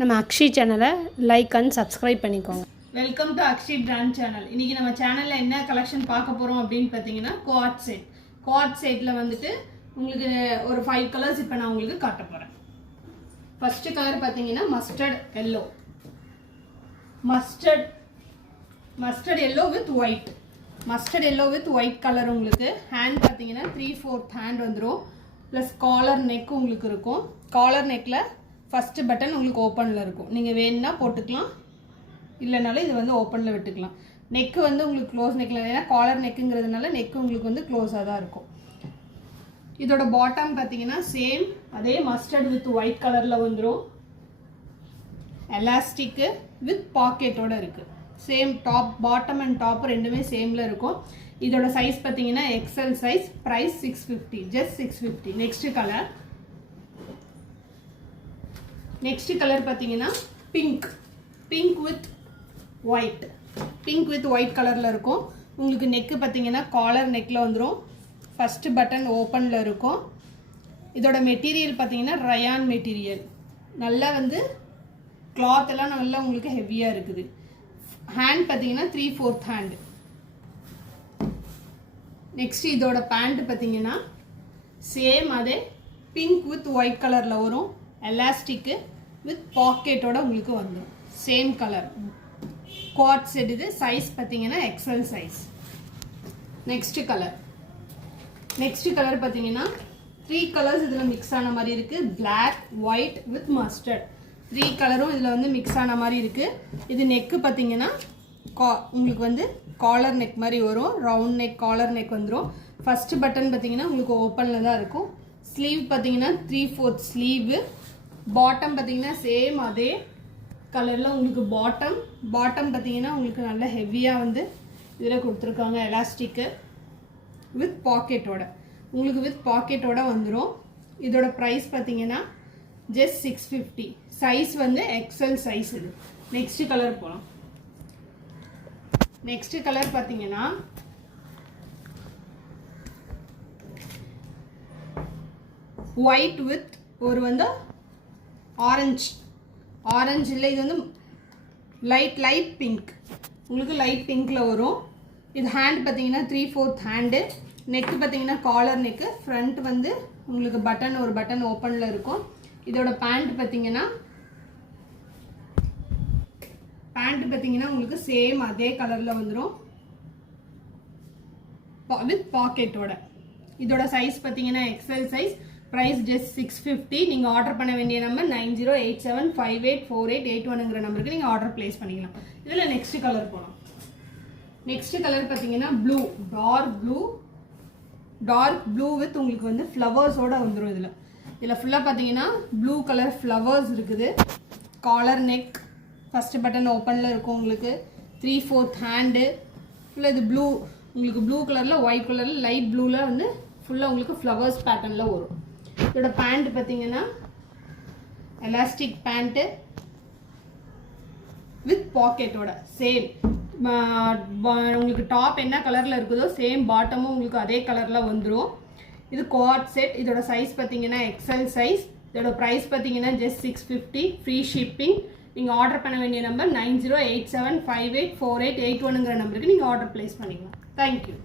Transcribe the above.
நம்ம அக்ஷி சேனலை like and subscribe பண்ணிக்கோங்க. Welcome to Akshi brand channel. இன்றைக்கி நம்ம சேனலில் என்ன கலெக்ஷன் பார்க்க போகிறோம் அப்படின்னு பார்த்தீங்கன்னா குவாட் செட்டில் வந்துட்டு உங்களுக்கு ஒரு 5 கலர்ஸ் இப்போ நான் உங்களுக்கு காட்ட போகிறேன். ஃபஸ்ட்டு கலர் பார்த்தீங்கன்னா mustard yellow with white. Mustard yellow with white colour. உங்களுக்கு ஹேண்ட் பார்த்தீங்கன்னா 3/4 ஹேண்ட் வந்துடும். ப்ளஸ் காலர் நெக் உங்களுக்கு இருக்கும். காலர் நெக்கில் ஃபஸ்ட்டு பட்டன் உங்களுக்கு ஓப்பனில் இருக்கும். நீங்கள் வேணுன்னா போட்டுக்கலாம், இல்லைனாலும் இது வந்து ஓப்பனில் விட்டுக்கலாம். நெக்கு வந்து உங்களுக்கு க்ளோஸ் நெக்கில், ஏன்னா காலர் நெக்குங்கிறதுனால நெக்கு உங்களுக்கு வந்து க்ளோஸாக தான் இருக்கும். இதோட பாட்டம் பார்த்தீங்கன்னா சேம் அதே மஸ்டர்ட் வித் ஒயிட் கலரில் வந்துடும். எலாஸ்டிக்கு வித் பாக்கெட்டோடு இருக்குது. Same top, bottom and top ரெண்டுமே சேமில் இருக்கும். இதோட சைஸ் பார்த்தீங்கன்னா XL size. Price 650, just 650. Next colour பார்த்தீங்கன்னா பிங்க் வித் ஒயிட் கலரில் இருக்கும். உங்களுக்கு நெக்கு பார்த்தீங்கன்னா காலர் நெக்கில் வந்துடும். ஃபஸ்ட்டு பட்டன் ஓப்பனில் இருக்கும். இதோட மெட்டீரியல் பார்த்தீங்கன்னா ரயான் மெட்டீரியல். நல்லா வந்து கிளாத் எல்லாம் நல்லா உங்களுக்கு ஹெவியாக இருக்குது. ஹேண்ட் பார்த்தீங்கன்னா 3/4 ஹேண்டு. நெக்ஸ்ட் இதோட பேண்ட் பார்த்தீங்கன்னா சேம் அதே பிங்க் வித் ஒயிட் கலரில் வரும். எலாஸ்டிக்கு வித் பாக்கெட்டோட உங்களுக்கு வந்துடும். Same colour quad set. இது சைஸ் பார்த்தீங்கன்னா எக்ஸல் சைஸ். நெக்ஸ்ட் கலர் பார்த்தீங்கன்னா 3 கலர்ஸ் இதில் மிக்ஸ் ஆன மாதிரி இருக்குது. பிளாக், ஒயிட் வித் மஸ்டர்ட் 3 கலரும் இதில் வந்து மிக்ஸ் ஆன மாதிரி இருக்குது. இது நெக்கு பார்த்தீங்கன்னா உங்களுக்கு வந்து காலர் நெக் மாதிரி வரும். ரவுண்ட் நெக், காலர் நெக் வந்துடும். ஃபஸ்ட்டு பட்டன் பார்த்தீங்கன்னா உங்களுக்கு ஓப்பனில் தான் இருக்கும். ஸ்லீவ் பார்த்தீங்கன்னா 3/4 ஸ்லீவு. பாட்டம் பார்த்தீங்கன்னா சேம் அதே கலரில் உங்களுக்கு பாட்டம் பார்த்தீங்கன்னா உங்களுக்கு நல்ல ஹெவியாக வந்து இதில் கொடுத்துருக்காங்க. எலாஸ்டிக்கு வித் பாக்கெட்டோட வந்துடும். இதோட ப்ரைஸ் பார்த்தீங்கன்னா ஜஸ்ட் 650. சைஸ் வந்து எக்ஸல் சைஸ். இது நெக்ஸ்ட் கலர் போகலாம். நெக்ஸ்ட் கலர் பார்த்தீங்கன்னா ஒயிட் வித் ஒரு வந்து ஆரஞ்சு இல்லை, இது வந்து லைட் பிங்க். உங்களுக்கு லைட் பிங்க்கில் வரும். இது ஹேண்ட் பார்த்தீங்கன்னா 3/4 ஹேண்டு. நெக்கு பார்த்தீங்கன்னா காலர் நெக்கு. ஃப்ரண்ட் வந்து உங்களுக்கு ஒரு பட்டன் ஓப்பனில் இருக்கும். இதோட பேண்ட் பார்த்தீங்கன்னா உங்களுக்கு சேம் அதே கலரில் வந்துடும் வித் பாக்கெட்டோட. இதோட சைஸ் பார்த்தீங்கன்னா எக்ஸல் சைஸ். Price just 650. நீங்கள் ஆர்டர் பண்ண வேண்டிய நம்பர் 9087584881ங்கிற நம்பருக்கு நீங்கள் ஆர்டர் ப்ளேஸ் பண்ணிக்கலாம். இதில் நெக்ஸ்ட் கலர் போகலாம். நெக்ஸ்ட் கலர் பார்த்தீங்கன்னா டார்க் ப்ளூ வித் உங்களுக்கு வந்து ஃப்ளவர்ஸோடு வந்துடும். இதில் ஃபுல்லாக பார்த்தீங்கன்னா ப்ளூ கலர் ஃப்ளவர்ஸ் இருக்குது. காலர் நெக், ஃபஸ்ட்டு பட்டன் ஓப்பனில் இருக்கும். உங்களுக்கு 3/4 ஹேண்டு. ஃபுல்லாக இது உங்களுக்கு ப்ளூ கலரில் ஒயிட் கலரில் லைட் ப்ளூவில் வந்து ஃபுல்லாக உங்களுக்கு ஃப்ளவர்ஸ் பேட்டர்னில் வரும். இதோட பேண்ட் பார்த்தீங்கன்னா எலாஸ்டிக் பேண்ட்டு வித் பாக்கெட்டோட சேம். உங்களுக்கு டாப் என்ன கலரில் இருக்குதோ சேம் பாட்டமும் உங்களுக்கு அதே கலரில் வந்துடும். இது குவாட் செட். இதோட சைஸ் பார்த்தீங்கன்னா எக்ஸல் சைஸ். இதோட ப்ரைஸ் பார்த்தீங்கன்னா ஜஸ்ட் 650. Free shipping. நீங்கள் ஆர்டர் பண்ண வேண்டிய நம்பர் 9087584881ங்கிற நம்பருக்கு நீங்கள் ஆர்டர் ப்ளேஸ் பண்ணிக்கலாம். தேங்க்யூ.